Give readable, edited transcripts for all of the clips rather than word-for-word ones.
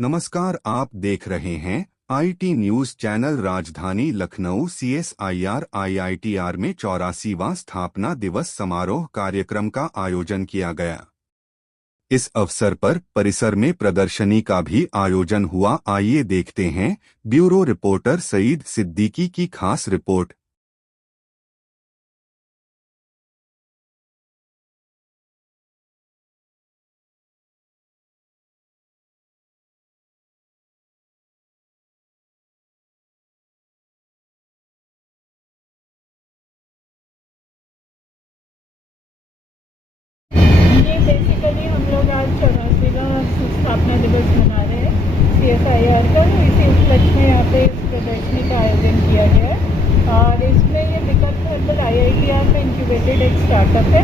नमस्कार, आप देख रहे हैं आईटी न्यूज चैनल। राजधानी लखनऊ CSIR IITR में 84वां स्थापना दिवस समारोह कार्यक्रम का आयोजन किया गया। इस अवसर पर परिसर में प्रदर्शनी का भी आयोजन हुआ। आइए देखते हैं ब्यूरो रिपोर्टर सईद सिद्दीकी की खास रिपोर्ट। ये बेसिकली हम लोग आज 84वां स्थापना दिवस मना रहे हैं CSIR का। इसी उपलक्ष्य में यहाँ पे इस प्रदर्शनी का आयोजन किया गया है और इसमें ये विकल्प हर्बल IITR में इंक्यूबेटेड एक स्टार्टअप है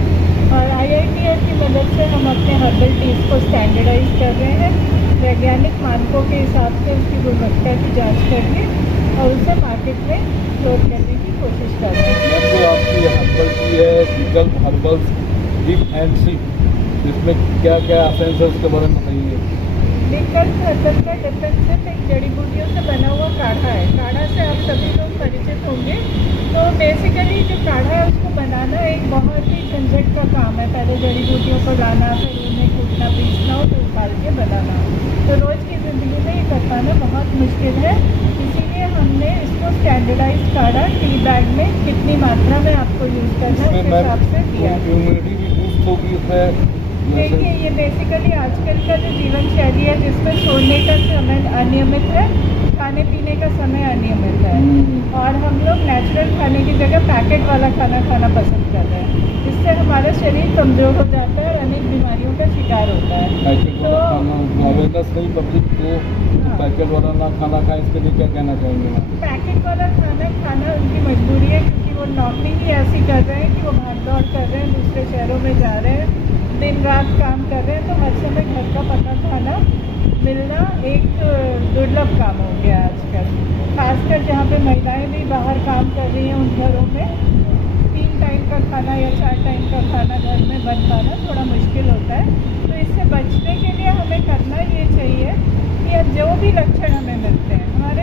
और IITR की मदद से हम अपने हर्बल टीज को स्टैंडर्डाइज कर रहे हैं। वैज्ञानिक मानकों के हिसाब से उसकी गुणवत्ता की जाँच करके और उसे मार्केट में लोड करने की कोशिश कर रहे हैं। जो आपकी हर्बल की है विकल्प हर्बल डीप एंड सी, इसमें क्या क्या एसेंस है उसके बारे में बताइए। विकल्प हर्बल का डिफरेंस एक जड़ी बूटियों से बना हुआ काढ़ा है। काढ़ा से आप सभी लोग परिचित होंगे। तो बेसिकली जो काढ़ा है उसको बनाना एक बहुत ही झंझट का काम है। पहले जड़ी बूटियों को लाना, फिर उन्हें कूटना, पीसना और फिर उबाल के बनाना। तो रोज़ की ज़िंदगी में ये कर पाना बहुत मुश्किल है। इसीलिए हमने इसको स्टैंडर्डाइज काढ़ा टी बैग में कितनी मात्रा में आपको यूज़ करना है उस हिसाब से दिया है। इम्यूनिटी भी बूस्ट होगी उसमें। देखिए, ये बेसिकली आजकल का जो जीवन शैली है जिसमें सोने का समय अनियमित है, खाने पीने का समय अनियमित है और हम लोग नेचुरल खाने की जगह पैकेट वाला खाना खाना पसंद कर रहे हैं। इससे हमारा शरीर कमज़ोर हो जाता है और अनेक बीमारियों का शिकार होता है। तो अवेयरनेस नहीं पब्लिक को पैकेट वाला ना खाना खाए, इसके लिए क्या कहना चाहेंगे? पैकेट वाला खाना खाना उनकी मजबूरी है क्योंकि वो नौकरी ही ऐसी कर रहे हैं कि वो भाग दौड़ कर रहे हैं, दूसरे शहरों में जा रहे हैं, दिन रात काम कर रहे हैं। तो हर समय घर का पका खाना मिलना एक दुर्लभ काम हो गया आजकल। खासकर जहाँ पे महिलाएं भी बाहर काम कर रही हैं, उन घरों में 3 टाइम का खाना या 4 टाइम का खाना घर में बन पाना थोड़ा मुश्किल होता है। तो इससे बचने के लिए हमें करना ये चाहिए कि जो भी लक्षण हमें मिलते हैं हमारे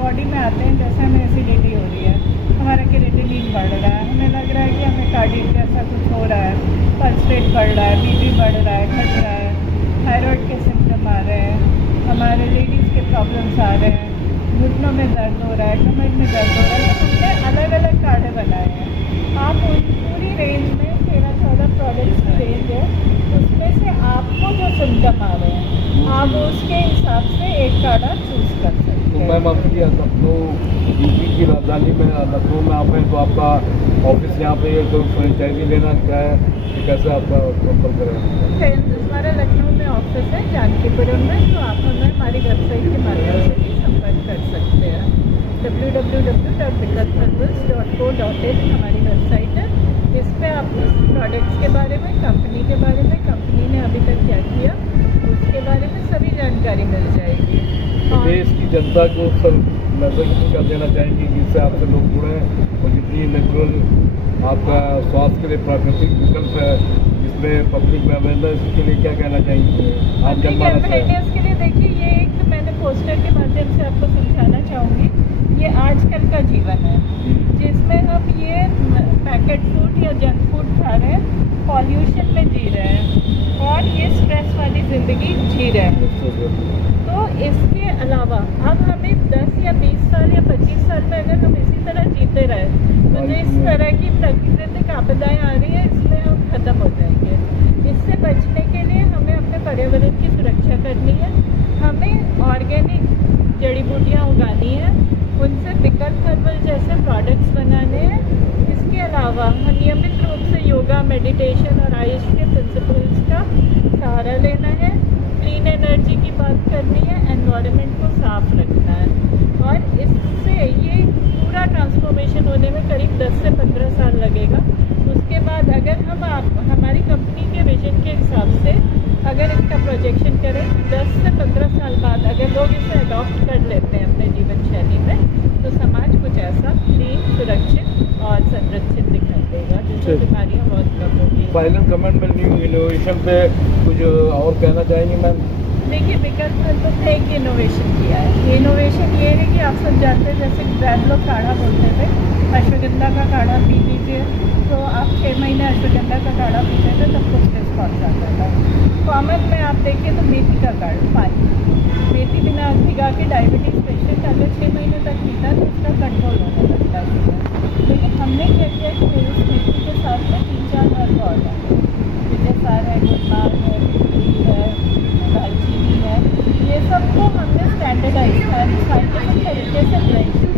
बॉडी में आते हैं, जैसे हमें एसिडिटी हो रही है, हमारा क्रिएटिनिन बढ़ रहा है, हमें लग रहा है कि हमें कार्डियक जैसा कुछ हो रहा है, पल्स रेट बढ़ रहा है, BP बढ़ रहा है, घट रहा है, थायराइड के सिम्टम आ रहे हैं, हमारे लेडीज़ के प्रॉब्लम्स आ रहे हैं, घुटनों में दर्द हो रहा है, कमर में दर्द हो रहा है। तो हमने अलग अलग काढ़े बनाए हैं। आप उन पूरी रेंज में 13-14 प्रोडक्ट्स की रेंज है, उसमें से आपको जो सिम्टम आ रहे हैं आप उसके हिसाब से एक काढ़ा चूज़ कर सकते हैं। तो मैम आपकी लखनऊ यूपी की राजधानी में लखनऊ में आप हैं, तो आपका ऑफिस यहाँ पे कोई फ्रेंचाइजी लेना क्या है, तो कैसे आपका संपर्क करें? हमारा लखनऊ में ऑफिस है जानकीपुरम में, तो आप हमें हमारी वेबसाइट के माध्यम से भी संपर्क कर सकते हैं। www.vikalpherbals.co.in हमारी वेबसाइट है। इस पर आपको प्रोडक्ट्स के बारे में, कंपनी के बारे में, कंपनी ने अभी तक क्या किया उसके बारे में सभी जानकारी मिल जाएगी। तो देश की जनता को सर मैसेज क्या देना चाहेंगे जिससे आपसे लोग जुड़े और जितनी नेचुरल आपका स्वास्थ्य के लिए प्राकृतिक विकल्प है जिसमें पब्लिक में अवेयरनेस के लिए क्या कहना चाहेंगे आप जनमानस के लिए? देखिए, ये एक मैंने पोस्टर के माध्यम से आपको समझाना चाहूँगी। ये आजकल का जीवन है जिसमें हम ये पैकेट फूड या जंक फूड खा रहे हैं, पॉल्यूशन में जी रहे हैं और ये स्ट्रेस वाली ज़िंदगी जी रहे हैं। तो इसके अलावा अब हमें 10 या 20 साल या 25 साल में अगर हम इसी तरह जीते रहे तो जो इस तरह की प्राकृतिक आपदाएं आ रही है इसमें हम ख़त्म हो जाएंगे। इससे बचने के लिए हमें अपने पर्यावरण की सुरक्षा करनी है, हमें ऑर्गेनिक जड़ी बूटियाँ उगानी है, उनसे विकल्प हर्बल जैसे प्रोडक्ट्स बनाने हैं। इसके अलावा नियमित रूप से योगा, मेडिटेशन और आयुष के प्रिंसिपल्स का सहारा लेना है, क्लीन एनर्जी की बात करनी है, एनवायरनमेंट को साफ रखना है और इससे ये पूरा ट्रांसफॉर्मेशन होने में करीब 10 से 15 साल लगेगा। उसके बाद अगर हम हमारी कंपनी के विजन के हिसाब से अगर इसका प्रोजेक्शन करें तो 10 से 15 साल बाद अगर लोग इसे अडॉप्ट कर लेते हैं अपने जीवन शैली में तो समाज कुछ ऐसा क्लीन, सुरक्षित और संरक्षित दिखाई देगा जिससे बीमारियाँ बहुत कम होंगी। फाइनल कमेंट में न्यू इनोवेशन पे कुछ और कहना चाहेंगे मैम? देखिए विकल्प हर्बल ने एक इनोवेशन किया है। इनोवेशन ये है कि आप सब जानते हैं जैसे वैद लोग काढ़ा बोलते थे, अश्वगंधा का काढ़ा पी लीजिए, तो आप 6 महीने अश्वगंधा का काढ़ा पीते थे तब कुछ रिस्पॉन्स आता था। कॉमन में आप देखें तो मेथी का काढ़ा, पानी मेथी बिना भिगा के डायबिटीज़ पेशेंट अगर 6 महीने तक पीता है तो उसका कंट्रोल होने लगता है। लेकिन हमने क्या किया कि उस मेथी के साथ में 3-4 हर्ब और डाले, विजयसार है, गुलमाल है, तुलसी है, दालचीनी है, ये सबको हमने स्टैंडर्डाइज साइंटिफिक तरीके से ब्लेंड किया,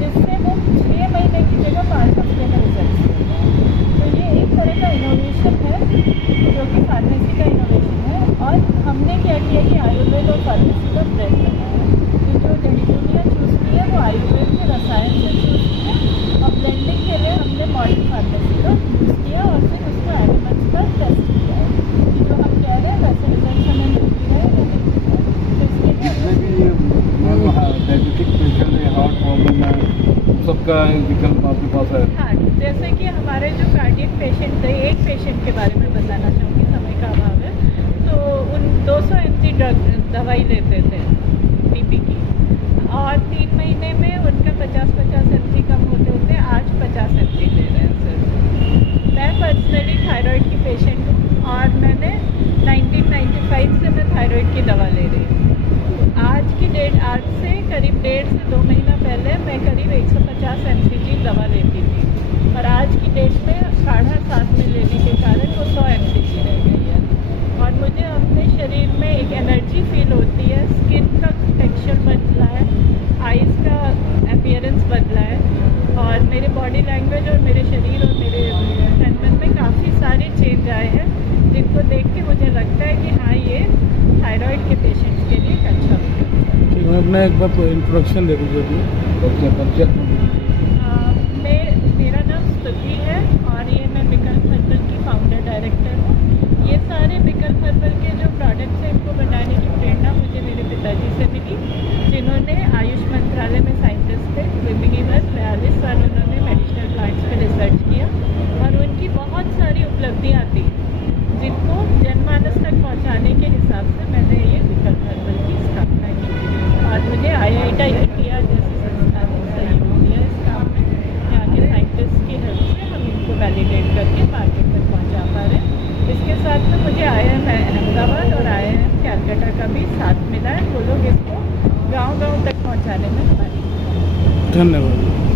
जिससे वो 6 महीने की जगह 5 हफ्ते में रिजल्ट देगा। तो ये एक तरह का इनोवेशन है जो कि फार्मेसी का इनोवेशन है। और हमने क्या किया कि आयुर्वेद और फार्मेसी का ब्लेंड बनाया है कि जो जड़ी बूटियाँ चूज़ की है वो आयुर्वेद के रसायन से चूज़ की है, और ब्लेंडिंग के लिए हमने मॉडर्न फार्मेसी का यूज़ किया और फिर उसको एनिमल्स पर टेस्ट किया है कि जो हम कह रहे हैं वैसे रिजल्ट हमें मिल भी रहा है या नहीं मिल रहा है। तो इसके लिए जितने भी डायबिटिक पेशेंट है, हार्ट प्रॉब्लम है, उन सबका विकल्प आपके पास है। हाँ, जैसे कि हमारे जो कार्डियक पेशेंट थे, एक पेशेंट के बारे में बताना चाहूँगी, समय का अभाव है, तो उन 200 mg दवाई लेते थे बीपी की, और 3 महीने में उनका 50-50 mg कम होते होते आज 50 mg ले रहे हैं सिर्फ। मैं पर्सनली थायराइड की पेशेंट हूँ और मैंने 1995 से मैं थायराइड की दवा ले रही हूँ। आज से करीब 1.5 से 2 महीना पहले मैं करीब 150 mg दवा लेती थी, और आज की डेट में काढ़ा साथ में लेने के कारण वो 100 mg रह गई है। और मुझे अपने शरीर में एक एनर्जी फील होती है, स्किन का टेक्सचर बदला है, आइज़ का अपीयरेंस बदला है, और मेरे बॉडी लैंग्वेज और मेरे शरीर और मेरे तन में काफ़ी सारे चेंज आए हैं, जिनको देख के मुझे लगता है कि हाँ ये थायराइड के पेशेंट्स के लिए एक अच्छा विकल्प है। ठीक है, अपना एक बार इंट्रोडक्शन दे दीजिए। मेरा नाम स्तुति है और ये मैं विकल्प हर्बल की फाउंडर डायरेक्टर हूँ। ये सारे विकल्प हर्बल के जो प्रोडक्ट्स हैं इनको बनाने की प्रेरणा मुझे मेरे पिताजी से मिली, जिन्होंने आयुष मंत्रालय में साइंटिस्ट थे। जिंदगी भर 42 साल उन्होंने मेडिसिनल प्लांट्स पर रिसर्च किया, और उनकी बहुत सारी उपलब्धियाँ थी जिनको जनमानस तक पहुँचाने के हिसाब से मैंने ये विकल्प हर्बल की स्थापना की, और मुझे IITR जैसी संस्था ने सहयोग दिया इस काम में। यहाँ के साइंटिस्ट की हेल्प से हम इनको वैलिडेट करके मार्केट तक पहुँचा पा रहे हैं। इसके साथ में मुझे IIM अहमदाबाद और IIM कैलकाटा का भी साथ मिला है। वो लोग इसको गाँव-गाँव तक पहुँचाने में हमारी धन्यवाद।